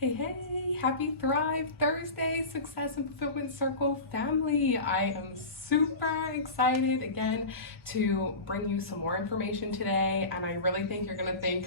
Hey, hey, happy Thrive Thursday, Success and Fulfillment Circle family. I am super excited again to bring you some more information today, and I really think you're going to think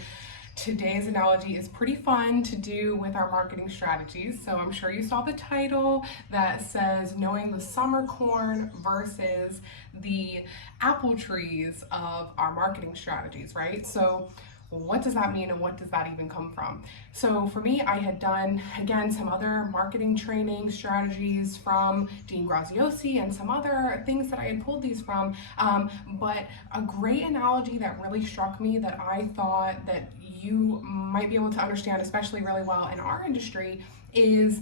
today's analogy is pretty fun to do with our marketing strategies. So I'm sure you saw the title that says knowing the summer corn versus the apple trees of our marketing strategies, right? So what does that mean and what does that even come from? So for me, I had done, again, some other marketing training strategies from Dean Graziosi and some other things that I had pulled these from. But a great analogy that really struck me that I thought that you might be able to understand, especially really well in our industry, is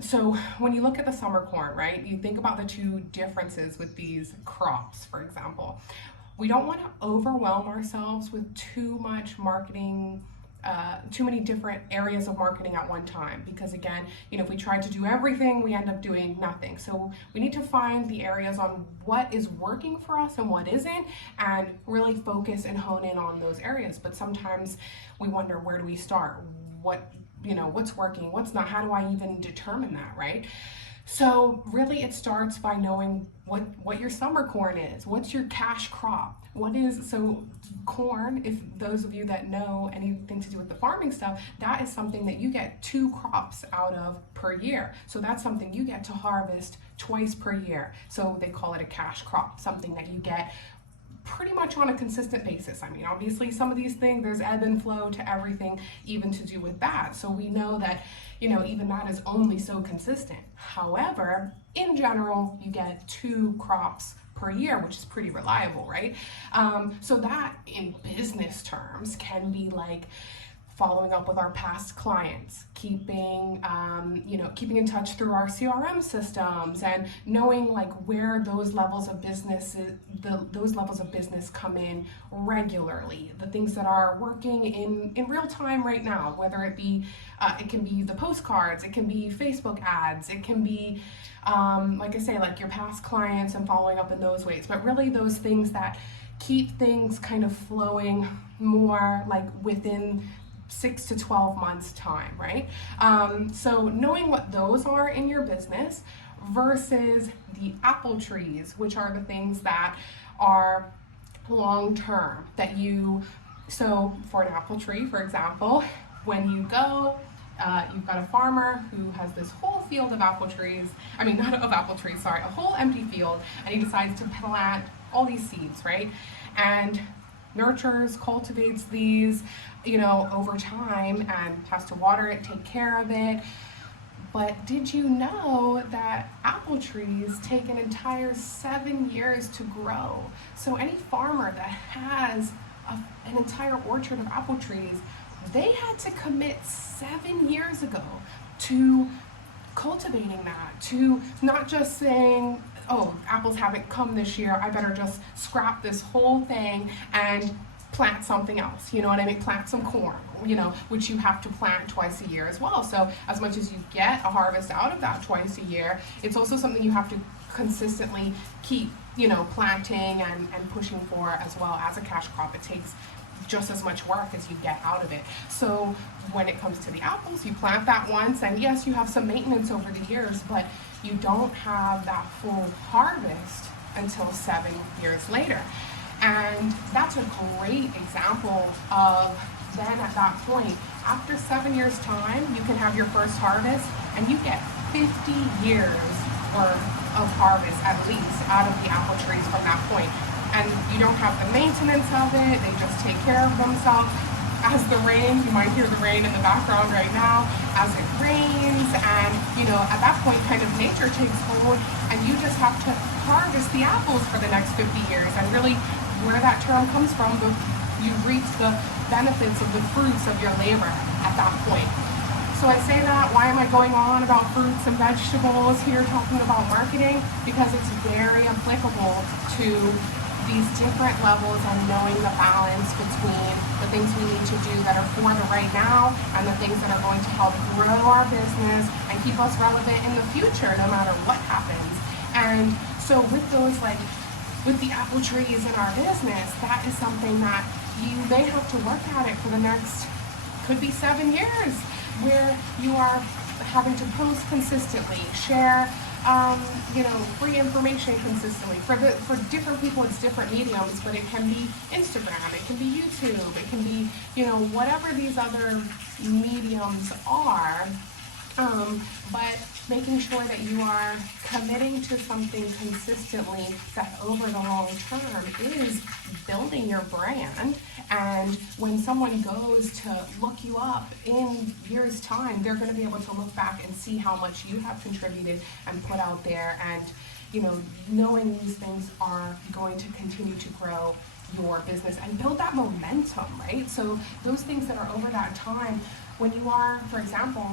so when you look at the summer corn, right, you think about the two differences with these crops, for example. We don't want to overwhelm ourselves with too much marketing, too many different areas of marketing at one time, because again, if we try to do everything, we end up doing nothing. So we need to find the areas on what is working for us and what isn't, and really focus and hone in on those areas. But sometimes we wonder, where do we start? What's working, what's not? How do I even determine that, right? So really it starts by knowing what your summer corn is. What's your cash crop? So corn, if those of you that know anything to do with the farming stuff, that is something that you get 2 crops out of per year. So that's something you get to harvest twice per year. So they call it a cash crop, something that you get pretty much on a consistent basis. I mean, obviously some of these things, there's ebb and flow to everything, even to do with that. So we know that, even that is only so consistent. However, in general, you get 2 crops per year, which is pretty reliable, right? So that in business terms can be like following up with our past clients, keeping in touch through our CRM systems, and knowing like where those levels of business come in regularly, the things that are working in real time right now, whether it be it can be the postcards, it can be Facebook ads, it can be like I say, like your past clients and following up in those ways, but really those things that keep things kind of flowing more like within 6 to 12 months time, right? So knowing what those are in your business versus the apple trees, which are the things that are long term, so for an apple tree, for example, when you go, you've got a farmer who has this whole field of apple trees, not of apple trees, sorry, a whole empty field, and he decides to plant all these seeds, right? And nurtures, cultivates these, over time, and has to water it, take care of it. But did you know that apple trees take an entire 7 years to grow? So any farmer that has an entire orchard of apple trees, they had to commit 7 years ago to cultivating that, to not just saying, oh, apples haven't come this year, I better just scrap this whole thing and plant something else, you know what I mean? Plant some corn, which you have to plant twice a year as well. So as much as you get a harvest out of that twice a year, it's also something you have to consistently keep, planting and pushing for as well as a cash crop. It takes just as much work as you get out of it. So when it comes to the apples, you plant that once, and yes, you have some maintenance over the years, but you don't have that full harvest until 7 years later. And that's a great example of then at that point, after 7 years time, you can have your first harvest and you get 50 years worth of harvest at least out of the apple trees from that point. And you don't have the maintenance of it, they just take care of themselves. As the rain, you might hear the rain in the background right now, as it rains, and at that point kind of nature takes hold, and you just have to harvest the apples for the next 50 years. And really where that term comes from, you reap the benefits of the fruits of your labor at that point. So I say that, why am I going on about fruits and vegetables here talking about marketing? Because it's very applicable to these different levels and knowing the balance between the things we need to do that are for the right now and the things that are going to help grow our business and keep us relevant in the future no matter what happens. And so with the apple trees in our business, that is something that you may have to work at it for the next, could be 7 years. where you are having to post consistently, share free information consistently. For different people, it's different mediums, but it can be Instagram, it can be YouTube, it can be, whatever these other mediums are. But making sure that you are committing to something consistently that over the long term is building your brand. And when someone goes to look you up in years' time, they're going to be able to look back and see how much you have contributed and put out there. And, knowing these things are going to continue to grow your business and build that momentum, right? So those things that are over that time, when you are, for example,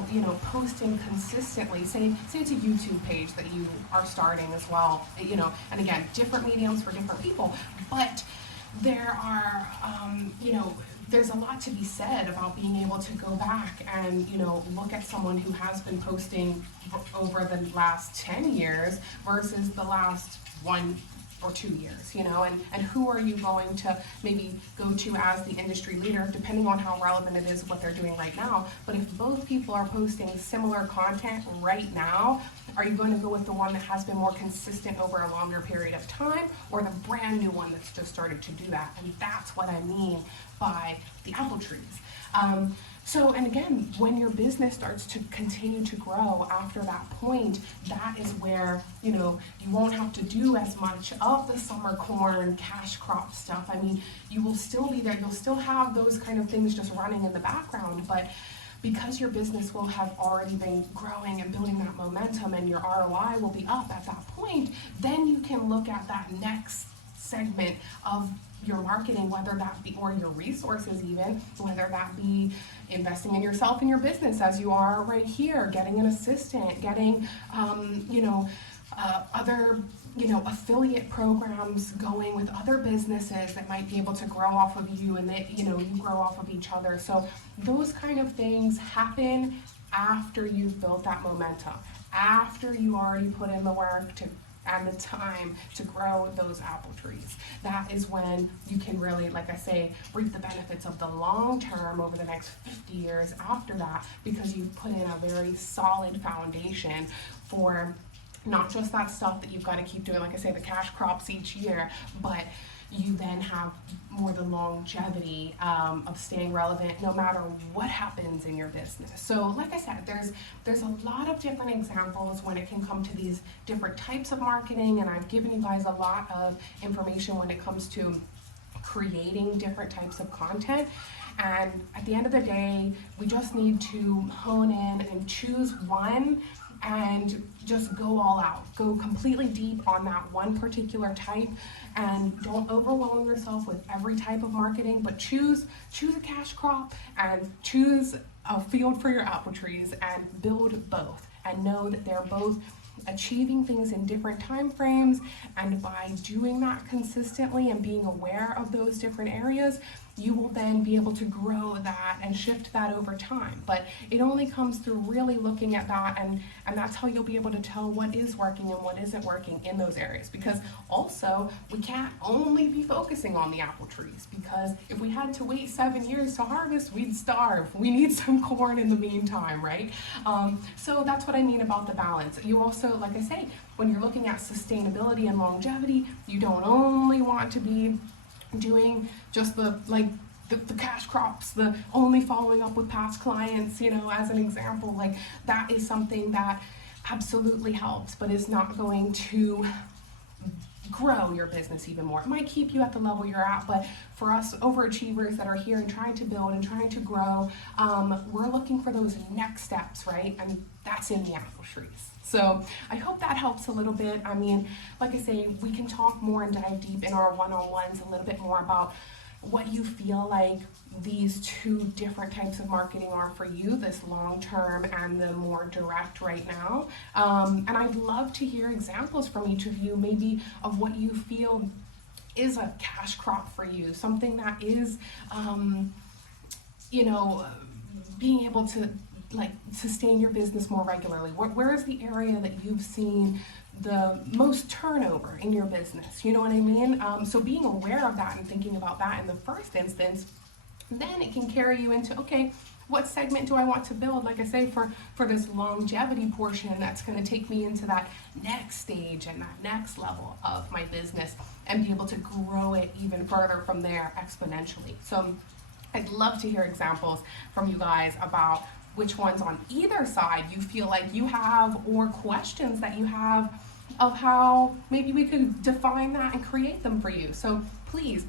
posting consistently, say it's a YouTube page that you are starting as well, and again, different mediums for different people, but there are, there's a lot to be said about being able to go back and, look at someone who has been posting over the last 10 years versus the last 1 or 2 years, and who are you going to maybe go to as the industry leader, depending on how relevant it is what they're doing right now. But if both people are posting similar content right now, are you going to go with the one that has been more consistent over a longer period of time, or the brand new one that's just started to do that? And that's what I mean by the apple trees. And again, when your business starts to continue to grow after that point, that is where, you won't have to do as much of the summer corn cash crop stuff. I mean, you will still be there. You'll still have those kind of things just running in the background, but because your business will have already been growing and building that momentum and your ROI will be up at that point, then you can look at that next segment of your marketing, whether that be, or your resources even, whether that be investing in yourself and your business as you are right here, getting an assistant, getting, other, affiliate programs going with other businesses that might be able to grow off of you, and that, you grow off of each other. So those kind of things happen after you've built that momentum, after you already put in the work and the time to grow those apple trees. That is when you can really, like I say, reap the benefits of the long term over the next 50 years after that, because you've put in a very solid foundation for not just that stuff that you've got to keep doing, like I say, the cash crops each year, but you then have more the longevity of staying relevant no matter what happens in your business. So like I said, there's a lot of different examples when it can come to these different types of marketing, and I've given you guys a lot of information when it comes to creating different types of content. And at the end of the day, we just need to hone in and choose one and just go all out. Go completely deep on that one particular type, and don't overwhelm yourself with every type of marketing, but choose a cash crop and choose a field for your apple trees and build both, and know that they're both achieving things in different time frames. And by doing that consistently and being aware of those different areas, you will then be able to grow that and shift that over time. But it only comes through really looking at that, and that's how you'll be able to tell what is working and what isn't working in those areas. Because also, we can't only be focusing on the apple trees, because if we had to wait 7 years to harvest, we'd starve. We need some corn in the meantime, right? So that's what I mean about the balance. You also, like I say, when you're looking at sustainability and longevity, you don't only want to be doing just the cash crops, the only following up with past clients, as an example. Like, that is something that absolutely helps, but is not going to grow your business even more. It might keep you at the level you're at, but for us overachievers that are here and trying to build and trying to grow, we're looking for those next steps, right? And that's in the apple trees. So I hope that helps a little bit. I mean, like I say, we can talk more and dive deep in our one-on-ones a little bit more about what you feel like these two different types of marketing are for you, this long-term and the more direct right now. And I'd love to hear examples from each of you, maybe of what you feel is a cash crop for you, something that is, being able to sustain your business more regularly. Where is the area that you've seen the most turnover in your business? You know what I mean? So being aware of that and thinking about that in the first instance, then it can carry you into, okay, what segment do I want to build, like I say, for this longevity portion that's going to take me into that next stage and that next level of my business, and be able to grow it even further from there exponentially. So I'd love to hear examples from you guys about which ones on either side you feel like you have, or questions that you have of how maybe we could define that and create them for you. So please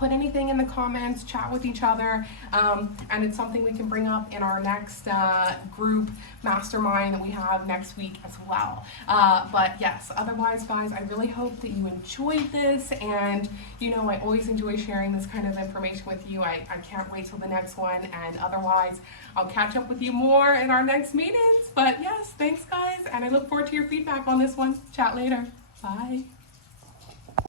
put anything in the comments, chat with each other, and it's something we can bring up in our next group mastermind that we have next week as well. But yes, otherwise, guys, I really hope that you enjoyed this, and you know, I always enjoy sharing this kind of information with you. I can't wait till the next one, and otherwise, I'll catch up with you more in our next meetings. But yes, thanks, guys, and I look forward to your feedback on this one. Chat later. Bye.